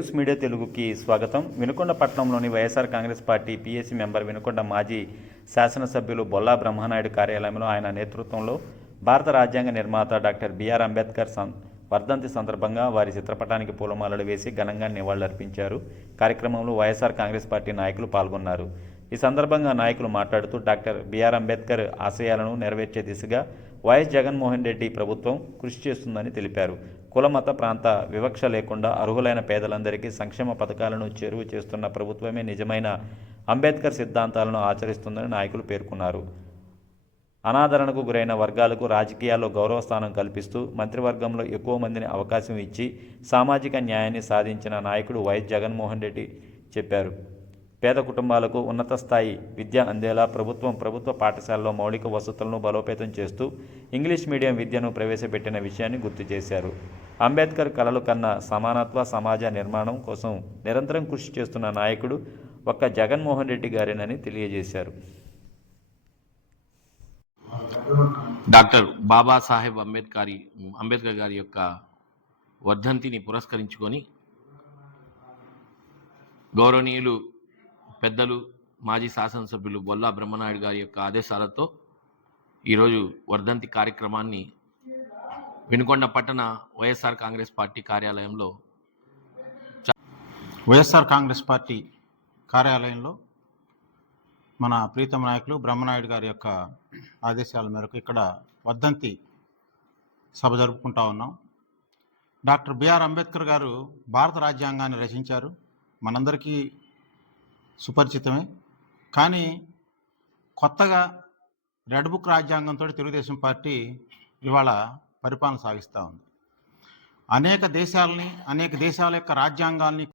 Waves media తెలుగుకి స్వాగతం. వినుకొండ పట్టణంలోని YSR Congress party PAC member, Vinukonda మాజీ శాసనసభ్యులు బొల్లా బ్రహ్మనాయుడు కార్యాలయంలో ఆయన నేతృత్వంలో భారత రాజ్యాంగ నిర్మాత డాక్టర్ బిఆర్ అంబేద్కర్ వర్ధంతి సందర్భంగా వారి చిత్రపటానికి పూలమాలలు వేసి ఘనంగా నివాళులర్పించారు. కార్యక్రమంలో వైఎస్ఆర్ కాంగ్రెస్ పార్టీ నాయకులు పాల్గొన్నారు. ఈ సందర్భంగా నాయకులు మాట్లాడుతూ డాక్టర్ బిఆర్ అంబేద్కర్ ఆశయాలను నెరవేర్చే దిశగా వైఎస్ జగన్మోహన్ రెడ్డి ప్రభుత్వం కృషి చేస్తుందని తెలిపారు. కుల మత ప్రాంత వివక్ష లేకుండా అర్హులైన పేదలందరికీ సంక్షేమ పథకాలను చేరువ చేస్తున్న ప్రభుత్వమే నిజమైన అంబేద్కర్ సిద్ధాంతాలను ఆచరిస్తుందని నాయకులు పేర్కొన్నారు. అనాదరణకు గురైన వర్గాలకు రాజకీయాల్లో గౌరవ స్థానం కల్పిస్తూ మంత్రివర్గంలో ఎక్కువ మందిని అవకాశం ఇచ్చి సామాజిక న్యాయాన్ని సాధించిన నాయకుడు వైఎస్ జగన్మోహన్ రెడ్డి చెప్పారు. పేద కుటుంబాలకు ఉన్నత స్థాయి విద్య అందేలా ప్రభుత్వ పాఠశాలలో మౌలిక వసతులను బలోపేతం చేస్తూ ఇంగ్లీష్ మీడియం విద్యను ప్రవేశపెట్టిన విషయాన్ని గుర్తు చేశారు. అంబేద్కర్ కలలు కన్న సమానత్వ సమాజ నిర్మాణం కోసం నిరంతరం కృషి చేస్తున్న నాయకుడు ఒక్క జగన్మోహన్ రెడ్డి గారేనని తెలియజేశారు. డాక్టర్ బాబాసాహెబ్ అంబేద్కర్ గారి యొక్క వర్ధంతిని పురస్కరించుకొని గౌరవనీయులు పెద్దలు మాజీ శాసనసభ్యులు బొల్లా బ్రహ్మనాయుడు గారి యొక్క ఆదేశాలతో ఈరోజు వర్ధంతి కార్యక్రమాన్ని వినుకొండ పట్టణ వైఎస్ఆర్ కాంగ్రెస్ పార్టీ కార్యాలయంలో మన ప్రీతం నాయకులు బ్రహ్మనాయుడు గారి యొక్క ఆదేశాల మేరకు ఇక్కడ వర్ధంతి సభ జరుపుకుంటా ఉన్నాం. డాక్టర్ బిఆర్ అంబేద్కర్ గారు భారత రాజ్యాంగాన్ని రచించారు. మనందరికీ సుపరిచితమే. కానీ కొత్తగా రెడ్ బుక్ రాజ్యాంగంతో తెలుగుదేశం పార్టీ ఇవాళ పరిపాలన సాగిస్తూ ఉంది. అనేక దేశాల యొక్క రాజ్యాంగాల్ని